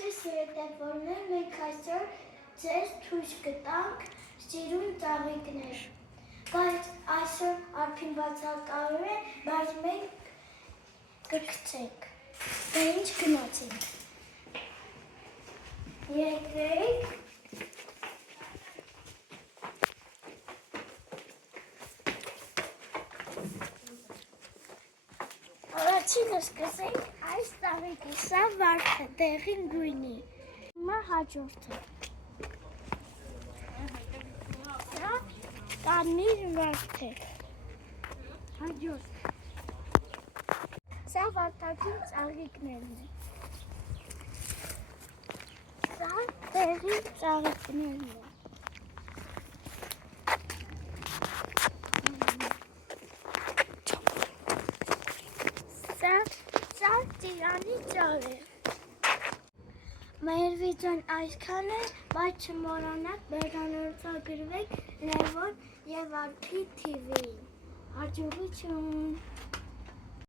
Ողջույն սիրելիներ, մենք այսօր ձեզ ցույց կտանք սիրուն ծաղիկներ։ Բայց այսօր Արփին բացակայում է, բայց մենք կգցենք։ Դե ինչ գնացինք։ Եկեք։ Առաջինը սկսենք այս ծաղիկի, սա վարդը, դեղին գույնի։ Հիմա հաջորդը։ Սա կարմիր վարդ է։ Հաջորդ։ Սա վարդագույն ծաղիկներն են։ Սա դեղին ծաղիկներն են։ Սա ծիրանի ծաղ է։ Մեր վիդեոն այսքան է, բայց չմոռանաք վերանորոգրվեք Լևոն և Արփի TV-ին։ Հաջողություն։